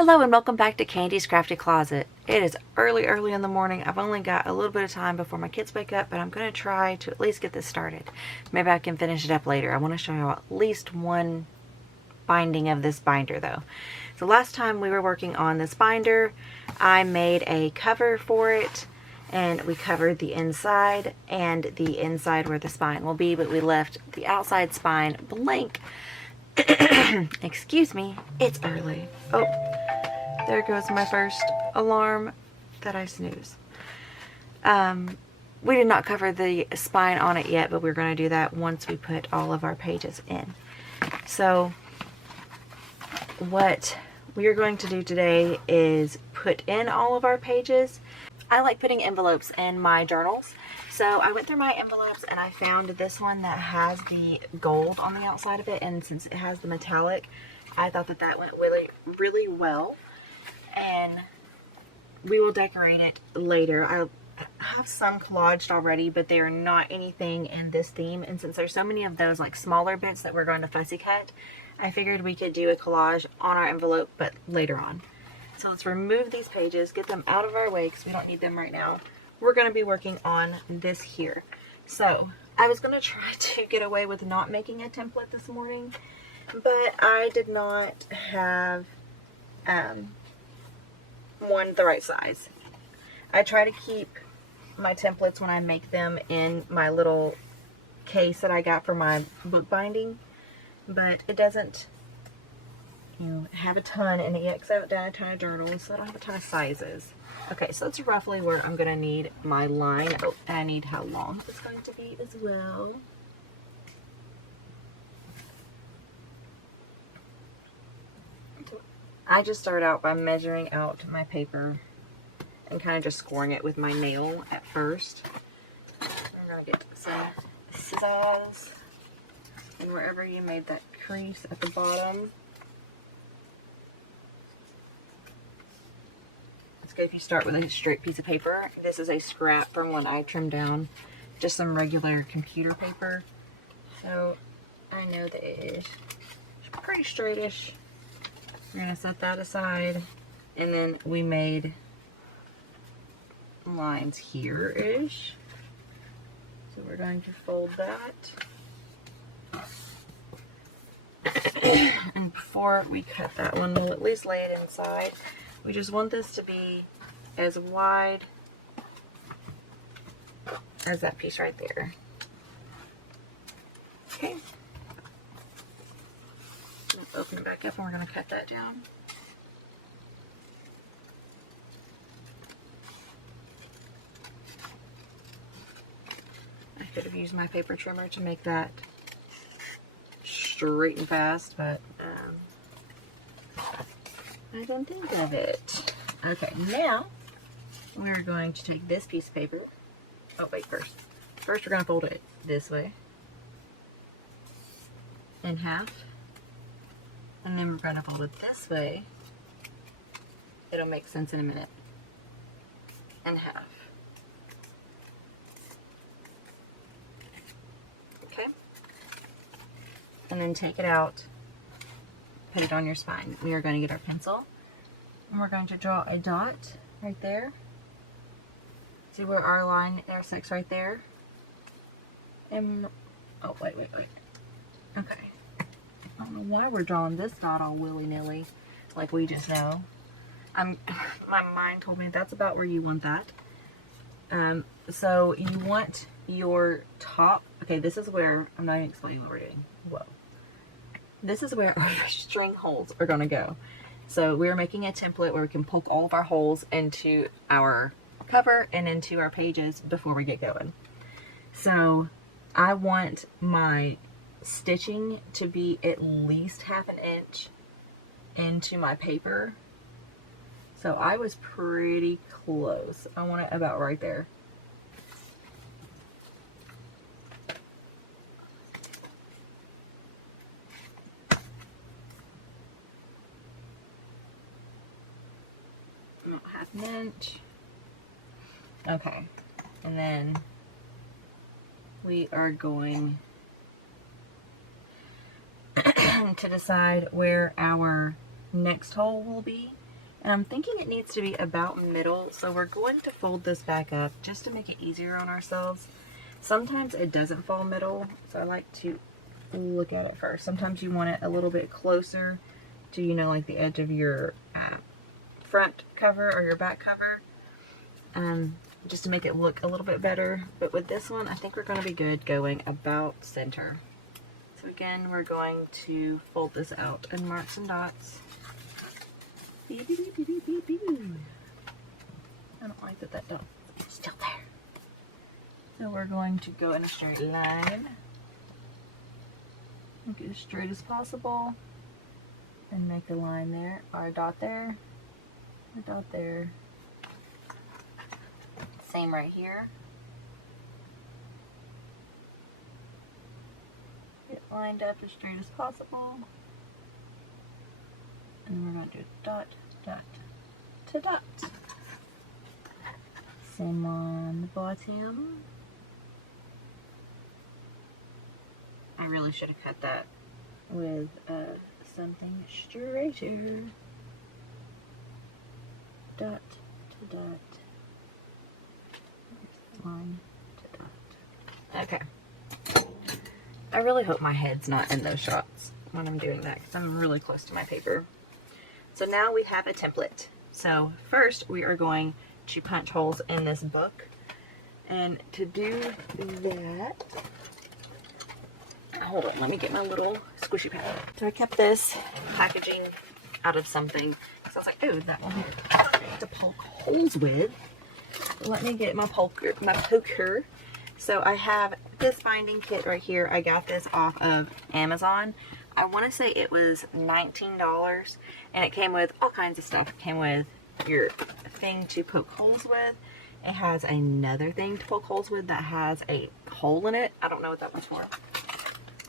Hello and welcome back to Candy's Crafty Closet. It is early in the morning. I've only got a little bit of time before my kids wake up, but I'm going to try to at least get this started. Maybe I can finish it up later. I want to show you at least one binding of this binder though. So last time we were working on this binder, I made a cover for it and we covered the inside and the inside where the spine will be, but we left the outside spine blank. Excuse me, it's early. Oh, there goes my first alarm that I snooze. We did not cover the spine on it yet, but we're going to do that once we put all of our pages in. So what we are going to do today is put in all of our pages. I like putting envelopes in my journals. So I went through my envelopes and I found this one that has the gold on the outside of it, and since it has the metallic, I thought that that went really well, and we will decorate it later. I have some collaged already, but they are not anything in this theme, and since there's so many of those like smaller bits that we're going to fussy cut, I figured we could do a collage on our envelope but later on. So let's remove these pages, get them out of our way because we don't need them right now. We're going to be working on this here. So I was going to try to get away with not making a template this morning, but I did not have one the right size. I try to keep my templates when I make them in my little case that I got for my book binding, but it doesn't, you know, have a ton in it yet because I haven't done a ton of journals, so I don't have a ton of sizes. Okay, so that's roughly where I'm going to need my line. Oh, and I need how long it's going to be as well. I just start out by measuring out my paper and kind of just scoring it with my nail at first. I'm going to get some scissors, and wherever you made that crease at the bottom, it's good if you start with a straight piece of paper. This is a scrap from when I trimmed down just some regular computer paper, so I know that it is pretty straightish. We're going to set that aside, and then we made lines here-ish, so we're going to fold that. And before we cut that one, we'll at least lay it inside. We just want this to be as wide as that piece right there. Okay. We'll open it back up and we're going to cut that down. I could have used my paper trimmer to make that straight and fast, but I don't think of it. Okay, now we're going to take this piece of paper. Oh, wait, first we're going to fold it this way in half, and then we're going to fold it this way. It'll make sense in a minute. In half. Okay, and then take it out, put it on your spine. We are going to get our pencil and we're going to draw a dot right there. See where our line intersects right there? And, oh, wait. Okay. I don't know why we're drawing this dot all willy-nilly, like we just know. My mind told me that's about where you want that. So you want your top, okay, this is where, I'm not even explaining what we're doing. Whoa. This is where our string holes are going to go. So we're making a template where we can poke all of our holes into our cover and into our pages before we get going. So I want my stitching to be at least ½ an inch into my paper. So I was pretty close. I want it about right there. ½ an inch. Okay, and then we are going to decide where our next hole will be. And I'm thinking it needs to be about middle, so we're going to fold this back up just to make it easier on ourselves. Sometimes it doesn't fall middle, so I like to look at it first. Sometimes you want it a little bit closer to, you know, like the edge of your front cover or your back cover, just to make it look a little bit better. But with this one, I think we're going to be good going about center. So again, we're going to fold this out and mark some dots. I don't like that dot is still there. So we're going to go in a straight line. Make it as straight as possible. And make a line there, or a dot there, a dot there. Same right here. Get lined up as straight as possible. And then we're going to do dot, dot, to dot. Same on the bottom. I really should have cut that with something straighter. Dot to dot. Line to dot. Okay. I really hope my head's not in those shots when I'm doing that, because I'm really close to my paper. So now we have a template. So first we are going to punch holes in this book. And to do that, hold on, let me get my little squishy pad. So I kept this packaging out of something. So I was like, oh, that one to poke holes with. Let me get my poker. So I have this binding kit right here. I got this off of Amazon. I want to say it was $19, and it came with all kinds of stuff. It came with your thing to poke holes with. It has another thing to poke holes with that has a hole in it. I don't know what that one's for.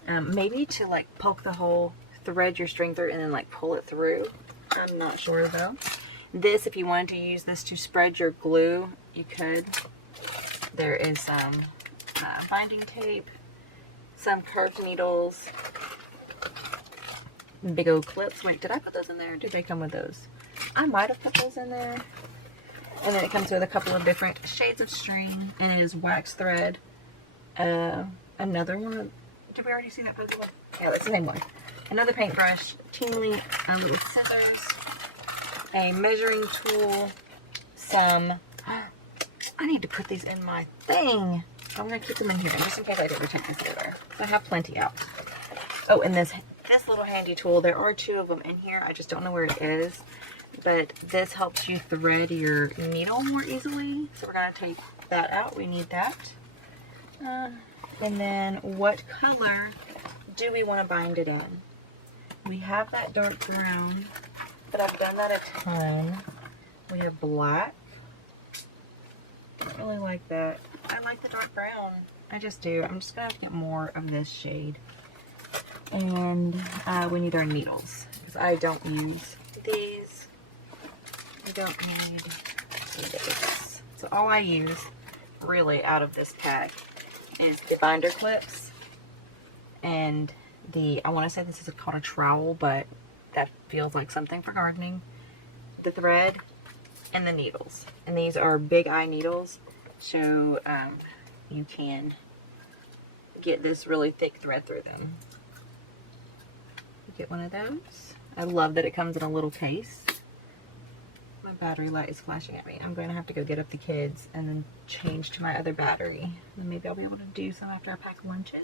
Maybe to like poke the hole, thread your string through, and then like pull it through. I'm not sure though. This, if you wanted to use this to spread your glue, you could. There is some binding tape, some curved needles, big old clips. Wait, did I put those in there? Did they come with those? I might have put those in there. And then it comes with a couple of different shades of string, and it is wax thread. Another one. Did we already see that Pokemon? Yeah, that's the same one. Another paintbrush, teeny little scissors, a measuring tool, some. I need to put these in my thing. I'm gonna keep them in here just in case I didn't take this over. I have plenty out. Oh, and this little handy tool. There are two of them in here. I just don't know where it is. But this helps you thread your needle more easily. So we're gonna take that out. We need that. And then what color do we want to bind it in? We have that dark brown, but I've done that a ton. We have black. Don't really like that. I like the dark brown. I just do. I'm just gonna have to get more of this shade. And we need our needles, because I don't use these. I don't need these. So all I use really out of this pack is the binder clips and the, I want to say this is called a trowel, but that feels like something for gardening, the thread, and the needles. And these are big eye needles, so you can get this really thick thread through them. Get one of those. I love that it comes in a little case. My battery light is flashing at me. I'm going to have to go get up the kids and then change to my other battery. And maybe I'll be able to do some after I pack lunches.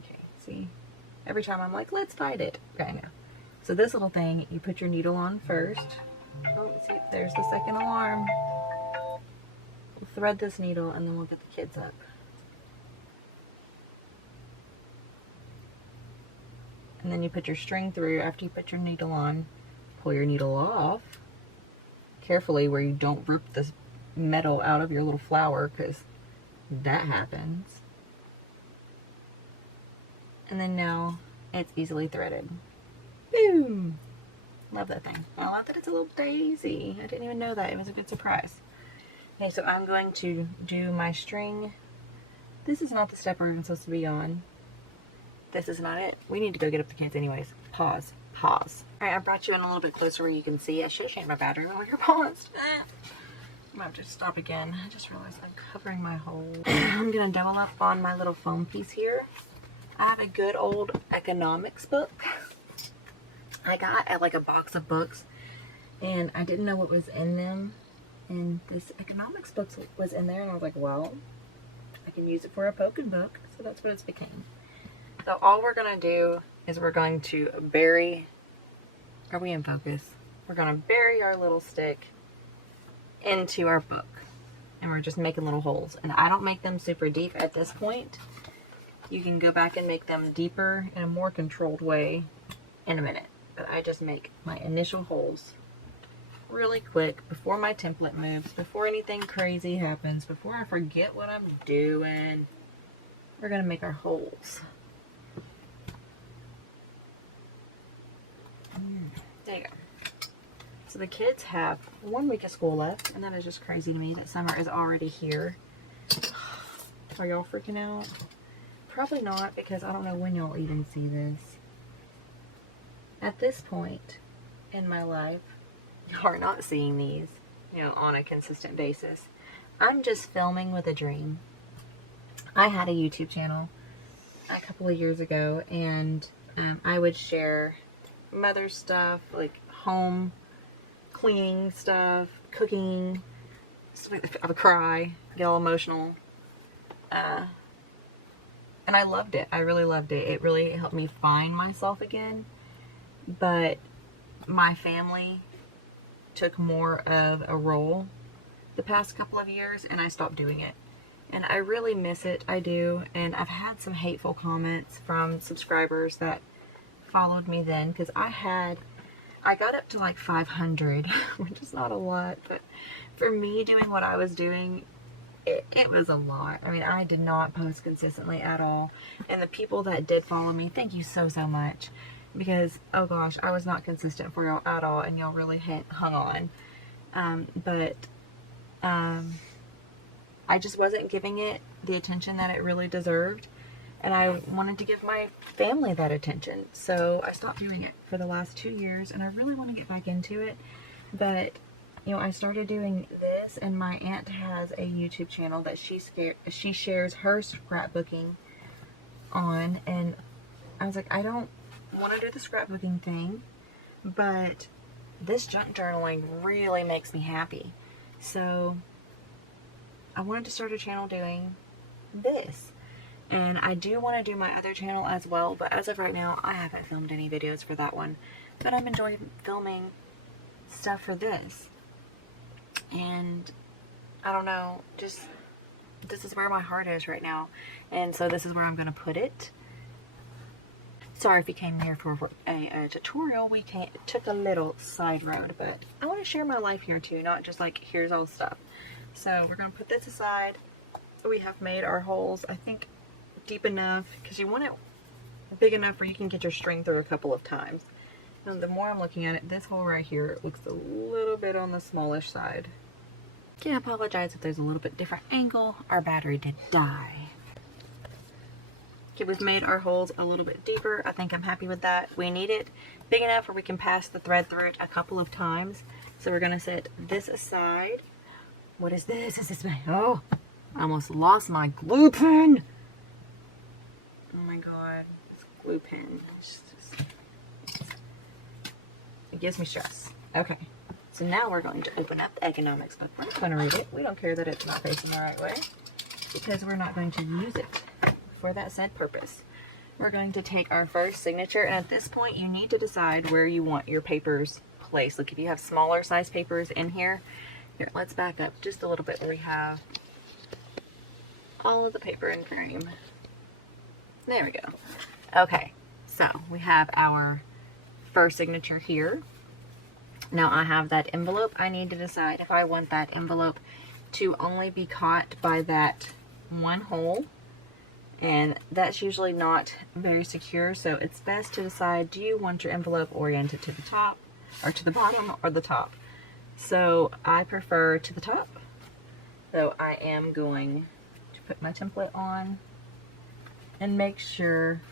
Okay, see? Every time I'm like, let's fight it. Okay, now. So this little thing, you put your needle on first. Oh, see, there's the second alarm. We'll thread this needle and then we'll get the kids up. And then you put your string through after you put your needle on. Pull your needle off carefully where you don't rip this metal out of your little flower, because that happens. And then now it's easily threaded. Boom! Love that thing. I love that it's a little daisy. I didn't even know that. It was a good surprise. Okay, so I'm going to do my string. This is not the step we're even supposed to be on. This is not it. We need to go get up the kids anyways. Pause. pause. Alright, I brought you in a little bit closer where you can see. I should have changed my battery when we were paused. I'm gonna have to stop again. I just realized I'm covering my hole. I'm gonna double up on my little foam piece here. I have a good old economics book I got at like a box of books, and I didn't know what was in them, and this economics book was in there, and I was like, well, I can use it for a poking book, so that's what it's became. So all we're gonna do is we're going to bury, are we in focus? We're gonna bury our little stick into our book, and we're just making little holes, and I don't make them super deep at this point. You can go back and make them deeper in a more controlled way in a minute, but I just make my initial holes really quick before my template moves, before anything crazy happens, before I forget what I'm doing. We're gonna make our holes. There you go. So the kids have 1 week of school left, and that is just crazy to me that summer is already here. Are y'all freaking out? Probably not, because I don't know when y'all even see this. At this point in my life, y'all are not seeing these, you know, on a consistent basis. I'm just filming with a dream. I had a YouTube channel a couple of years ago, and I would share mother stuff, like home cleaning stuff, cooking, stuff like that. I would cry, get all emotional, and I loved it. I really loved it. It really helped me find myself again, but my family took more of a role the past couple of years, and I stopped doing it, and I really miss it. I do. And I've had some hateful comments from subscribers that followed me then, because I got up to like 500, which is not a lot, but for me doing what I was doing, it was a lot. I mean, I did not post consistently at all, and the people that did follow me, thank you so much, because oh gosh, I was not consistent for y'all at all, and y'all really hung on. I just wasn't giving it the attention that it really deserved, and I wanted to give my family that attention, so I stopped doing it for the last 2 years, and I really want to get back into it. But you know, I started doing this, and my aunt has a YouTube channel that she shares her scrapbooking on, and I was like, I don't want to do the scrapbooking thing, but this junk journaling really makes me happy, so I wanted to start a channel doing this. And I do want to do my other channel as well, but as of right now, I haven't filmed any videos for that one. But I'm enjoying filming stuff for this. And I don't know, just this is where my heart is right now. And so this is where I'm going to put it. Sorry if you came here for a tutorial. We took a little side road, but I want to share my life here too, not just like here's all the stuff. So we're going to put this aside. We have made our holes, I think, deep enough, because you want it big enough where you can get your string through a couple of times. And the more I'm looking at it, this hole right here looks a little bit on the smallish side. Okay, I apologize if there's a little bit different angle. Our battery did die. Okay, we've made our holes a little bit deeper. I think I'm happy with that. We need it big enough where we can pass the thread through it a couple of times. So we're going to set this aside. What is this? Is this my... Oh, I almost lost my glue pen. Oh my god, this glue pen. It gives me stress. Okay, so now we're going to open up the economics book. We're not going to read it. We don't care that it's not facing the right way, because we're not going to use it for that said purpose. We're going to take our first signature, and at this point you need to decide where you want your papers placed. Like if you have smaller size papers in here, let's back up just a little bit where we have all of the paper in frame. There we go. Okay, so we have our first signature here. Now I have that envelope. I need to decide if I want that envelope to only be caught by that one hole, and that's usually not very secure, so it's best to decide, do you want your envelope oriented to the top or to the bottom or the top? So I prefer to the top, so I am going to put my template on and make sure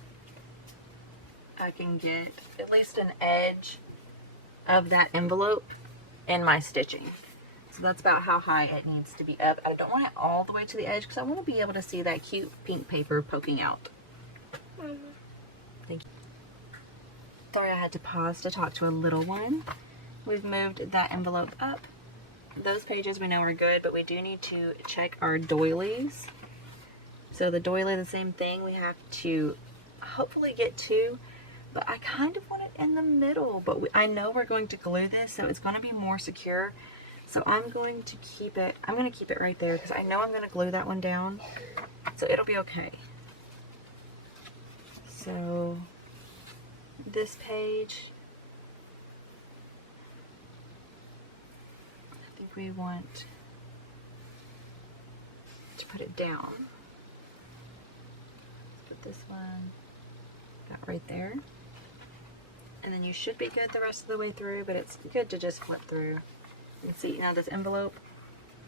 I can get at least an edge of that envelope in my stitching. So that's about how high it needs to be up. I don't want it all the way to the edge because I want to be able to see that cute pink paper poking out. Thank you. Sorry I had to pause to talk to a little one. We've moved that envelope up. Those pages we know are good, but we do need to check our doilies. So the doily, the same thing. We have to hopefully get two, but I kind of want it in the middle, but I know we're going to glue this, so it's going to be more secure. So I'm going to keep it right there because I know I'm going to glue that one down, so it'll be okay. So this page, I think we want to put it down. Let's put this one right there. And then you should be good the rest of the way through, but it's good to just flip through. You can see now this envelope,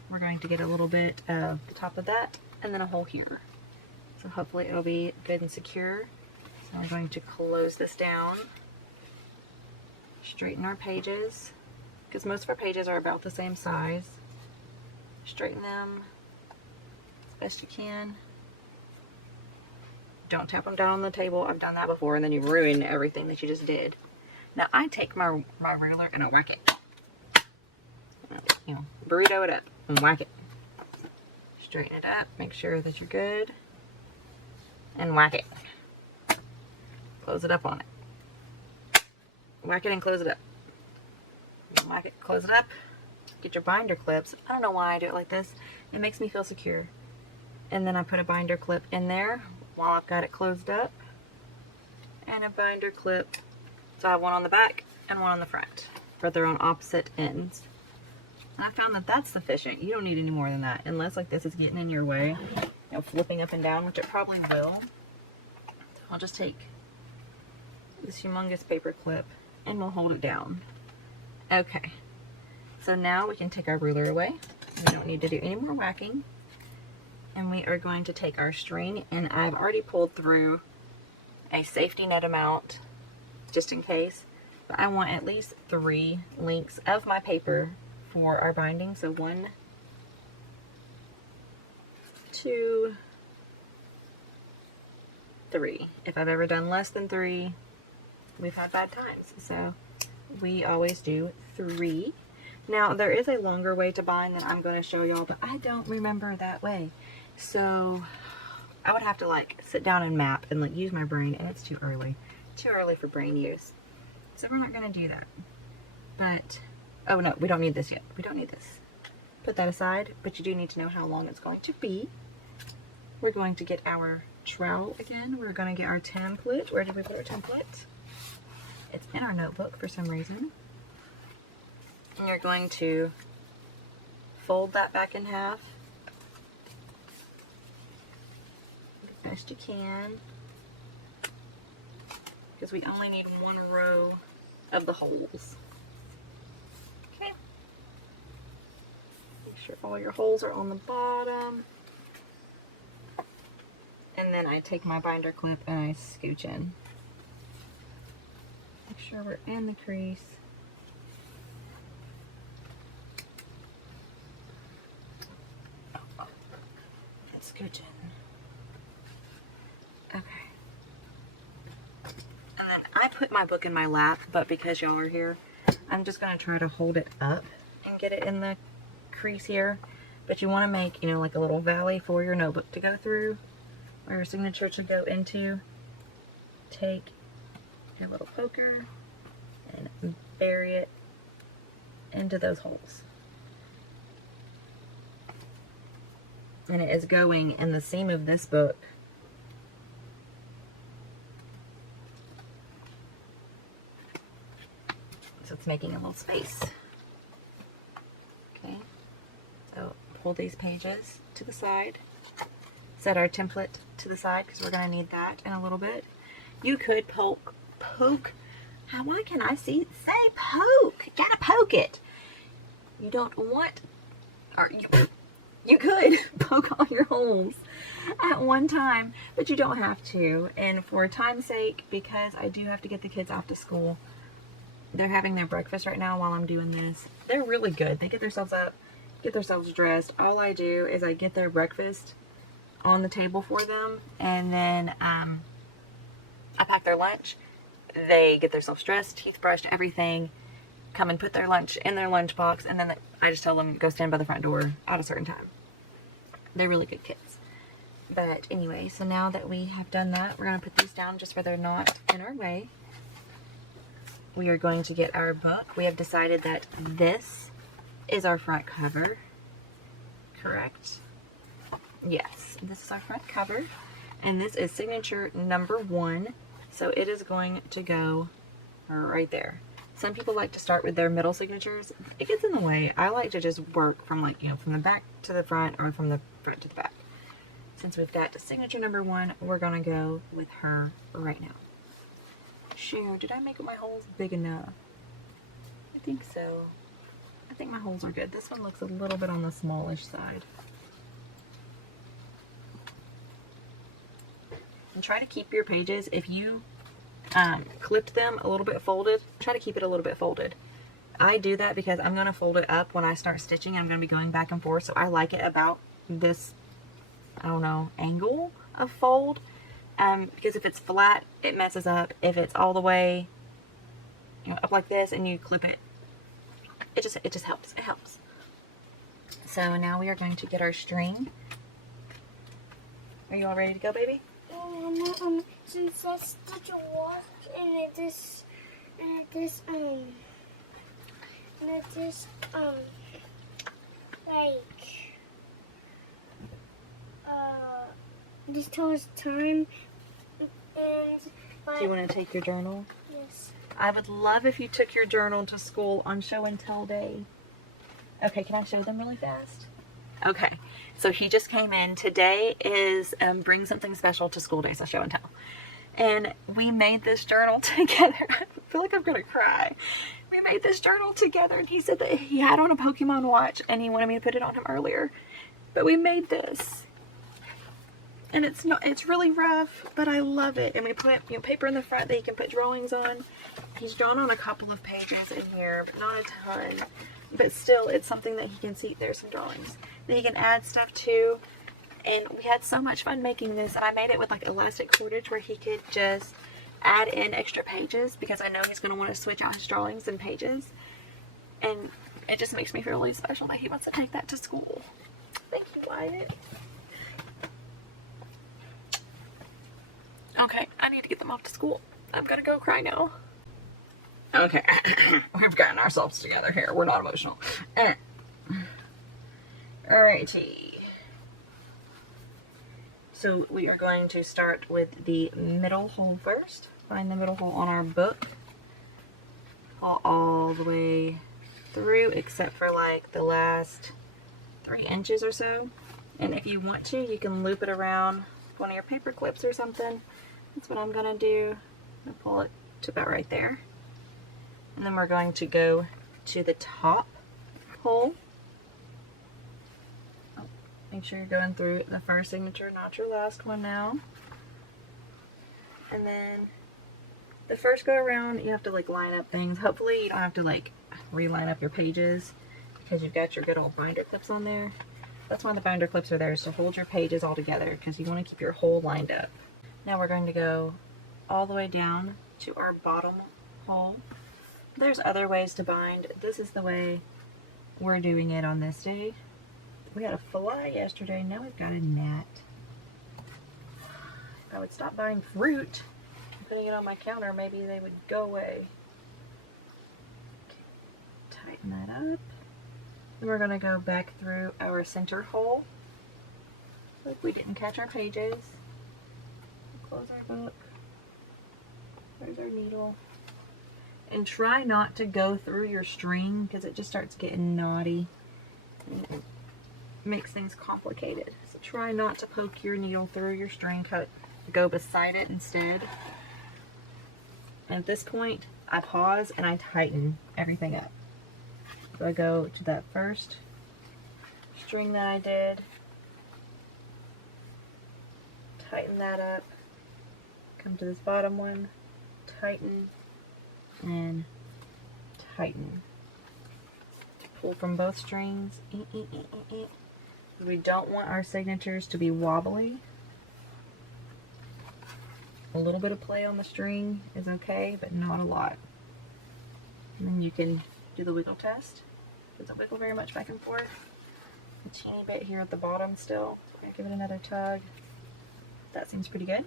we're going to get a little bit of the top of that and then a hole here. So hopefully it'll be good and secure. So we're going to close this down, straighten our pages, because most of our pages are about the same size. Straighten them as best you can. Don't tap them down on the table. I've done that before, and then you ruin everything that you just did. Now I take my ruler and I whack it. You know, burrito it up and whack it. Straighten it up, make sure that you're good, and whack it. Close it up on it. Whack it and close it up. Whack it, close it up. Get your binder clips. I don't know why I do it like this. It makes me feel secure. And then I put a binder clip in there while I've got it closed up. And a binder clip. So I have one on the back and one on the front, but they're on opposite ends. I found that that's sufficient. You don't need any more than that, unless like this is getting in your way, you know, flipping up and down, which it probably will. So I'll just take this humongous paper clip and we'll hold it down. Okay, so now we can take our ruler away. We don't need to do any more whacking. And we are going to take our string, and I've already pulled through a safety net amount just in case, but I want at least 3 lengths of my paper for our binding. So 1, 2, 3. If I've ever done less than 3, we've had bad times. So we always do 3. Now there is a longer way to bind that I'm going to show y'all, but I don't remember that way. So I would have to like sit down and map and like use my brain, and it's too early for brain use. So we're not going to do that. But oh no, we don't need this yet. We don't need this. Put that aside, but you do need to know how long it's going to be. We're going to get our trowel again. We're going to get our template. Where did we put our template? It's in our notebook for some reason. And you're going to fold that back in half as best you can, because we only need 1 row of the holes. Okay. Make sure all your holes are on the bottom. And then I take my binder clip and I scooch in. Make sure we're in the crease. And scooch in. Okay. And then I put my book in my lap, but because y'all are here, I'm just going to try to hold it up and get it in the crease here. But you want to make, you know, like a little valley for your notebook to go through, or your signature to go into. Take your little poker and bury it into those holes. And it is going in the seam of this book. So it's making a little space. Okay, so pull these pages to the side. Set our template to the side because we're going to need that in a little bit. You could poke. Why can I say poke? You gotta poke it. You don't want, or You could poke all your holes at one time, but you don't have to. And for time's sake, because I do have to get the kids off to school, they're having their breakfast right now while I'm doing this. They're really good. They get themselves up, get themselves dressed. All I do is I get their breakfast on the table for them, and then I pack their lunch. They get themselves dressed, teeth brushed, everything, come and put their lunch in their lunchbox, and then I just tell them, go stand by the front door at a certain time. They're really good kids. But anyway, so now that we have done that, we're going to put these down just where they're not in our way. We are going to get our book. We have decided that this is our front cover. Correct? Yes, this is our front cover. And this is signature number 1. So it is going to go right there. Some people like to start with their middle signatures. It gets in the way. I like to just work from, like, you know, from the back to the front, or from the front to the back. Since we've got signature number 1, we're going to go with her right now. Shoot, did I make my holes big enough? I think so. I think my holes are good. This one looks a little bit on the smallish side. And try to keep your pages, if you clipped them a little bit folded, try to keep it a little bit folded. I do that because I'm going to fold it up when I start stitching. I'm going to be going back and forth, so I like it about this, I don't know, angle of fold. Because if it's flat, it messes up. If it's all the way, you know, up like this and you clip it, it just helps. It helps. So now we are going to get our string. Are you all ready to go, baby? Since I stitch a watch and it just just tells time. Do you want to take your journal? Yes. I would love if you took your journal to school on show and tell day. Okay, can I show them really fast? Okay, so he just came in. Today is Bring Something Special to School Day, so show and tell. And we made this journal together. I feel like I'm going to cry. We made this journal together, and he said that he had on a Pokemon watch, and he wanted me to put it on him earlier. But we made this. And it's really rough, but I love it. And we put, you know, paper in the front that you can put drawings on. He's drawn on a couple of pages in here, but not a ton. But still, it's something that he can see. There's some drawings that he can add stuff to. And we had so much fun making this. And I made it with like elastic cordage where he could just add in extra pages, because I know he's going to want to switch out his drawings and pages. And it just makes me feel really special that he wants to take that to school. Thank you, Wyatt. Okay, I need to get them off to school. I'm gonna go cry now. Okay, we've gotten ourselves together here. We're not emotional. Alrighty. So we are going to start with the middle hole first. Find the middle hole on our book. All the way through, except for like the last 3 inches or so. And if you want to, you can loop it around one of your paper clips or something. That's what I'm gonna do. I'm gonna pull it to about right there. And then we're going to go to the top hole. Oh, make sure you're going through the first signature, not your last one now. And then the first go around, you have to like line up things. Hopefully you don't have to like reline up your pages, because you've got your good old binder clips on there. That's why the binder clips are there, so hold your pages all together, because you want to keep your hole lined up. Now we're going to go all the way down to our bottom hole. There's other ways to bind. This is the way we're doing it on this day. We had a fly yesterday, now we've got a gnat. If I would stop buying fruit and putting it on my counter, maybe they would go away. Okay, tighten that up. Then we're going to go back through our center hole. Look, we didn't catch our pages. Close our book. There's our needle. And try not to go through your string, because it just starts getting knotty and it makes things complicated. So try not to poke your needle through your string. Go beside it instead. And at this point, I pause and I tighten everything up. So I go to that first string that I did. Tighten that up. Come to this bottom one, tighten, and tighten. Pull from both strings. We don't want our signatures to be wobbly. A little bit of play on the string is okay, but not a lot. And then you can do the wiggle test. Doesn't wiggle very much back and forth. A teeny bit here at the bottom still. So we're gonna give it another tug. That seems pretty good.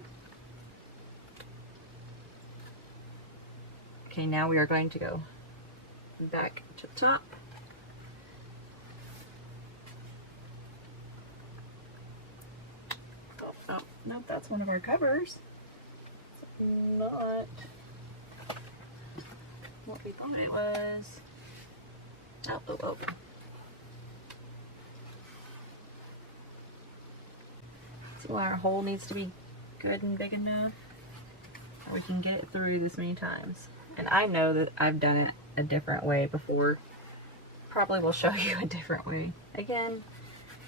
Okay, now we are going to go back to the top. Oh, nope, that's one of our covers. It's not what we thought it was. Oh. So our hole needs to be good and big enough so we can get it through this many times. And I know that I've done it a different way before. Probably will show you a different way again.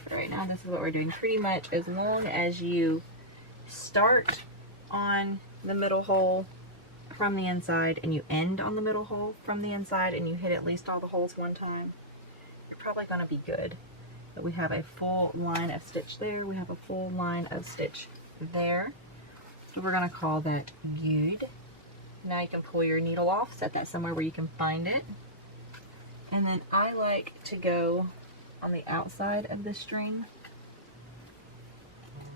But right now this is what we're doing. Pretty much as long as you start on the middle hole from the inside and you end on the middle hole from the inside and you hit at least all the holes one time, you're probably going to be good. But we have a full line of stitch there. We have a full line of stitch there. So we're going to call that good. Now you can pull your needle off, set that somewhere where you can find it. And then I like to go on the outside of the string.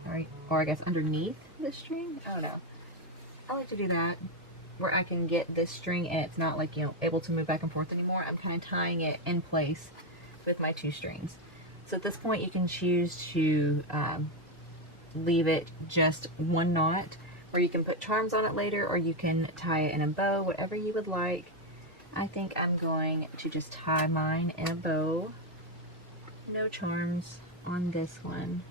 Alright, or I guess underneath the string. I don't know. I like to do that where I can get this string and it's not like, you know, able to move back and forth anymore. I'm kind of tying it in place with my two strings. So at this point you can choose to leave it just one knot, or you can put charms on it later, or you can tie it in a bow, whatever you would like. I think I'm going to just tie mine in a bow. No charms on this one.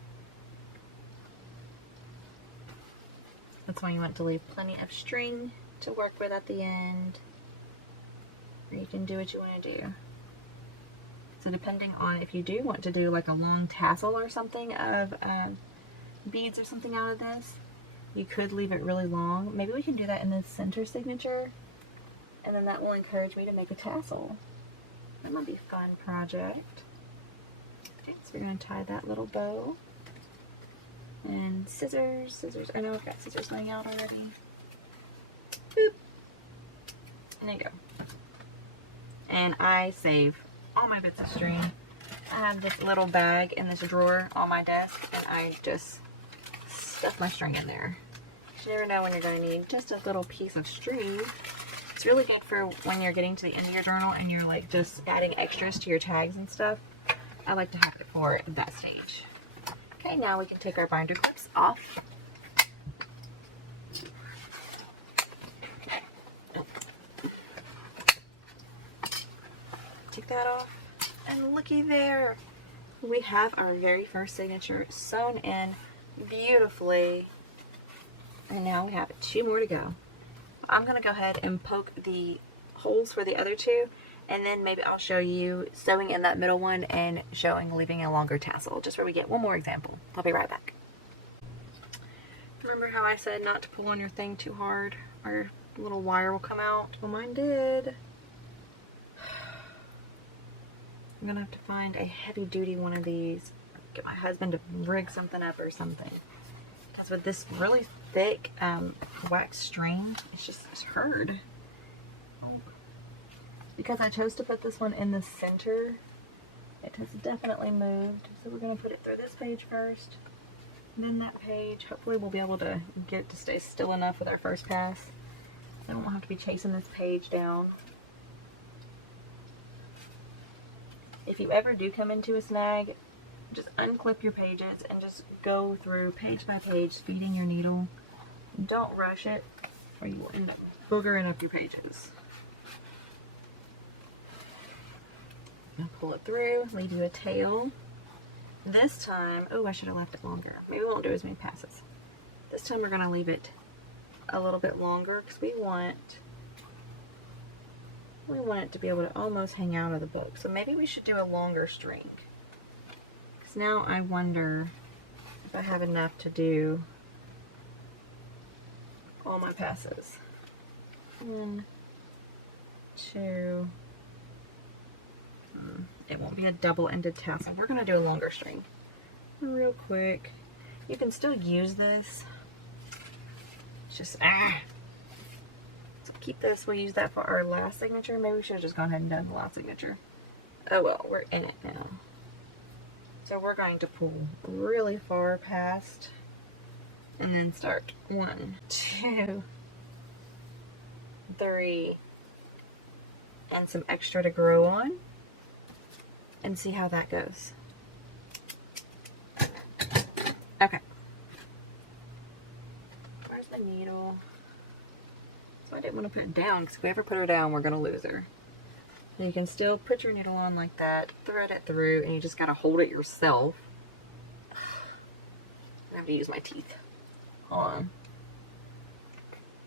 That's why you want to leave plenty of string to work with at the end. Or you can do what you want to do. So depending on if you do want to do like a long tassel or something of beads or something out of this, you could leave it really long. Maybe we can do that in the center signature, and then that will encourage me to make a tassel. That might be a fun project. Okay, so we're going to tie that little bow. And scissors. I know I've got scissors laying out already. Boop. And there you go. And I save all my bits of string. I have this little bag in this drawer on my desk, and I just stuff my string in there. You never know when you're going to need just a little piece of string. It's really good for when you're getting to the end of your journal and you're like just adding extras to your tags and stuff. I like to have it for that stage. Okay, now we can take our binder clips off. Take that off, and looky there. We have our very first signature sewn in beautifully. And now we have 2 more to go. I'm going to go ahead and poke the holes for the other 2, and then maybe I'll show you sewing in that middle one and leaving a longer tassel, just where we get one more example. I'll be right back. Remember how I said not to pull on your thing too hard, or a little wire will come out? Well, mine did. I'm going to have to find a heavy duty one of these. Get my husband to rig something up or something. Because with this really thick wax string, it's hard. Because I chose to put this one in the center, it has definitely moved. So we're going to put it through this page first, and then that page. Hopefully we'll be able to get it to stay still enough with our first pass. Then we'll have to be chasing this page down. If you ever do come into a snag, just unclip your pages and just go through page by page, speeding your needle. Don't rush it, or you will end up boogering up your pages. And pull it through, leave you a tail. This time, oh, I should have left it longer. Maybe we won't do as many passes. This time we're going to leave it a little bit longer because we want it to be able to almost hang out of the book. So maybe we should do a longer string. So now I wonder if I have enough to do all my passes. 1, 2. It won't be a double-ended tassel. We're gonna do a longer string. Real quick. You can still use this. It's just So keep this. We'll use that for our last signature. Maybe we should have just gone ahead and done the last signature. Oh well, we're in it now. So we're going to pull really far past and then start 1, 2, 3, and some extra to grow on, and see how that goes. Okay. Where's my needle? So I didn't want to put it down, because if we ever put her down, we're going to lose her. And you can still put your needle on like that, thread it through, and you just got to hold it yourself. I have to use my teeth. Hold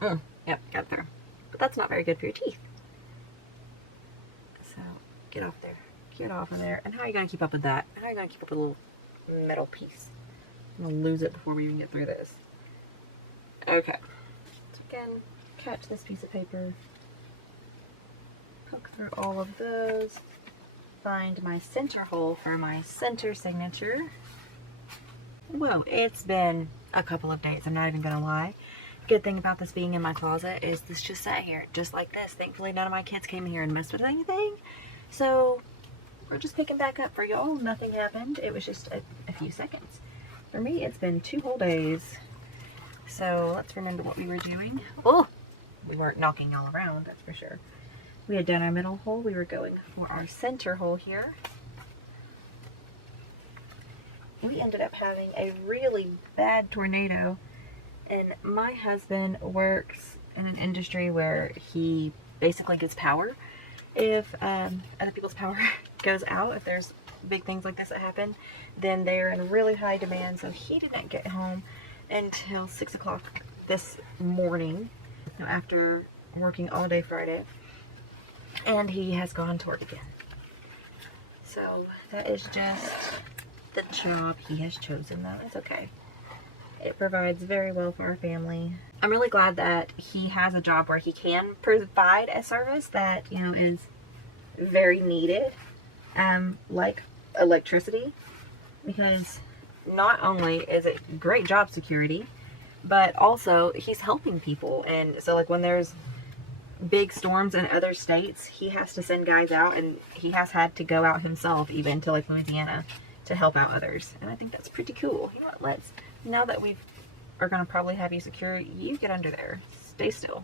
on. Yep, got it through. But that's not very good for your teeth. So, get off there. Get off of there. And how are you going to keep up with that? How are you going to keep up with a little metal piece? I'm going to lose it before we even get through this. Okay. So again, catch this piece of paper. Poke through all of those. Find my center hole for my center signature. Whoa, it's been a couple of days. I'm not even going to lie. Good thing about this being in my closet is this just sat here, just like this. Thankfully, none of my kids came in here and messed with anything. So, we're just picking back up for y'all. Nothing happened. It was just a few seconds. For me, it's been 2 whole days. So, let's remember what we were doing. Oh, we weren't knocking all around, that's for sure. We had done our middle hole. We were going for our center hole here. We ended up having a really bad tornado. And my husband works in an industry where he basically gets power. If other people's power goes out, if there's big things like this that happen, then they're in really high demand. So he didn't get home until 6 o'clock this morning, after working all day Friday. And he has gone to work again. So that is just the job he has chosen, though. It's okay. It provides very well for our family. I'm really glad that he has a job where he can provide a service that, is very needed, like electricity, because not only is it great job security, but also he's helping people. And so like when there's big storms in other states, he has to send guys out, and he has had to go out himself even to like Louisiana to help out others. And I think that's pretty cool. You know what, now that we are going to probably have you secure, you get under there. Stay still.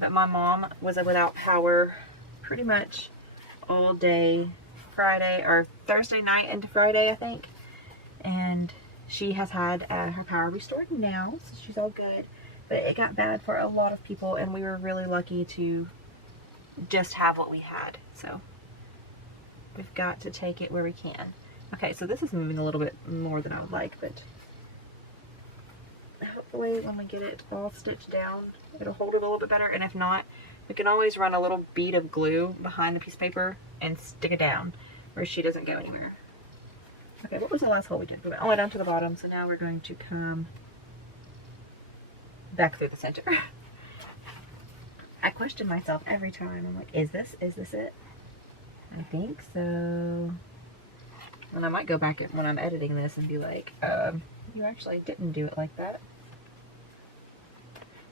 But my mom was without power pretty much all day Friday, or Thursday night into Friday, I think. And she has had her power restored now, so she's all good. But it got bad for a lot of people, and we were really lucky to just have what we had. So we've got to take it where we can. Okay, so this is moving a little bit more than I would like, but hopefully when we get it all stitched down, it'll hold it a little bit better. And if not, we can always run a little bead of glue behind the piece of paper and stick it down where she doesn't go anywhere. Okay, what was the last hole we did? We went all the way down to the bottom, so now we're going to come back through the center. I question myself every time. I'm like, is this it? I think so. And I might go back when I'm editing this and be like, you actually didn't do it like that.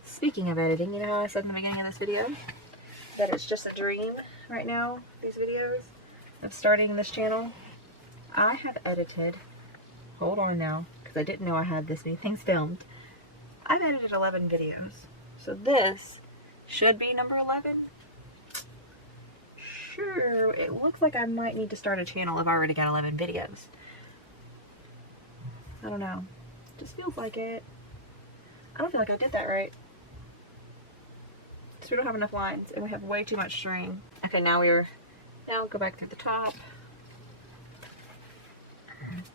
Speaking of editing, you know how I said in the beginning of this video that it's just a dream right now, these videos, of starting this channel? I have edited, hold on now, because I didn't know I had this many things filmed. I've edited 11 videos. So this should be number 11. Sure, it looks like I might need to start a channel if I already got 11 videos. I don't know. Just feels like it. I don't feel like I did that right. So we don't have enough lines, and we have way too much string. Okay, now go back through the top.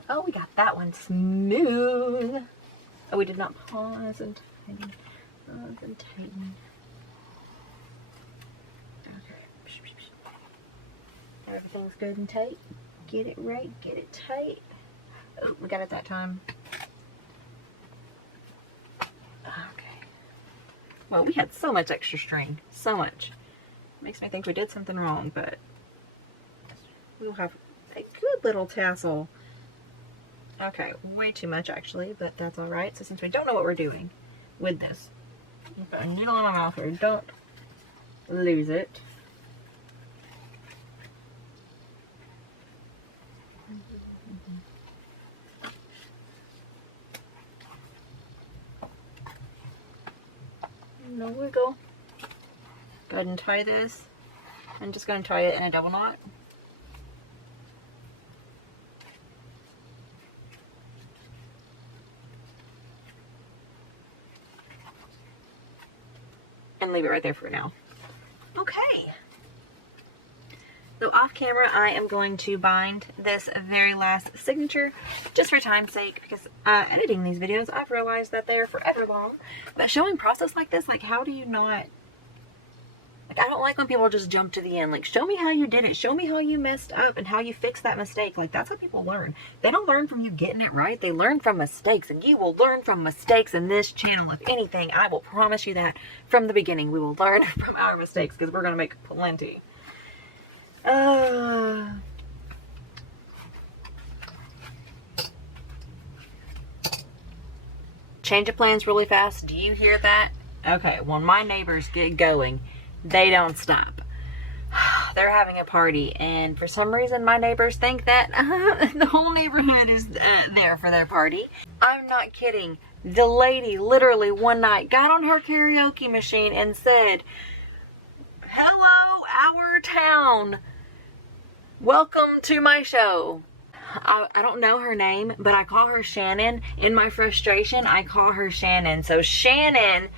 Oh, we got that one smooth. Oh, we did not pause and tighten. Pause and tighten. Okay. Everything's good and tight. Get it right, get it tight. Oh, we got it that time. Okay. Well, we had so much extra string. So much. Makes me think we did something wrong, but we'll have a good little tassel. Okay, way too much actually, but that's alright. So since we don't know what we're doing with this, put a needle in my mouth here. Don't lose it. No wiggle. Go ahead and tie this. I'm just going to tie it in a double knot. And leave it right there for now. Okay. So off camera, I am going to bind this very last signature just for time's sake, because editing these videos, I've realized that they're forever long. But showing process like this, like how do you not, like I don't like when people just jump to the end. Like show me how you did it. Show me how you messed up and how you fixed that mistake. Like that's how people learn. They don't learn from you getting it right. They learn from mistakes, and you will learn from mistakes in this channel. If anything, I will promise you that from the beginning, we will learn from our mistakes because we're going to make plenty. Change of plans really fast. Do you hear that? Okay, when my neighbors get going, they don't stop. They're having a party, and for some reason my neighbors think that the whole neighborhood is there for their party. I'm not kidding. The lady literally one night got on her karaoke machine and said, "Hello, our town. Welcome to my show." I don't know her name, but I call her Shannon. In my frustration, I call her Shannon. So Shannon,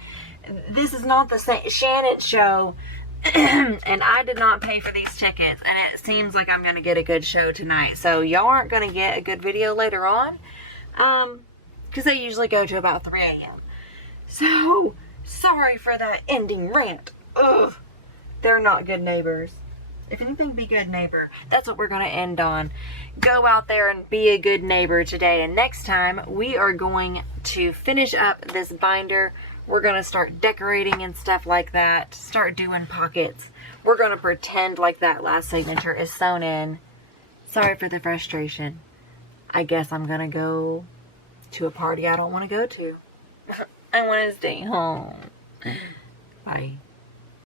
this is not the Shannon show. And I did not pay for these tickets. And it seems like I'm going to get a good show tonight. So y'all aren't going to get a good video later on. Because they usually go to about 3 a.m. So, sorry for that ending rant. Ugh. They're not good neighbors. If anything, be a good neighbor. That's what we're going to end on. Go out there and be a good neighbor today. And next time, we are going to finish up this binder. We're going to start decorating and stuff like that. Start doing pockets. We're going to pretend like that last signature is sewn in. Sorry for the frustration. I guess I'm going to go to a party I don't want to go to. I want to stay home. Bye.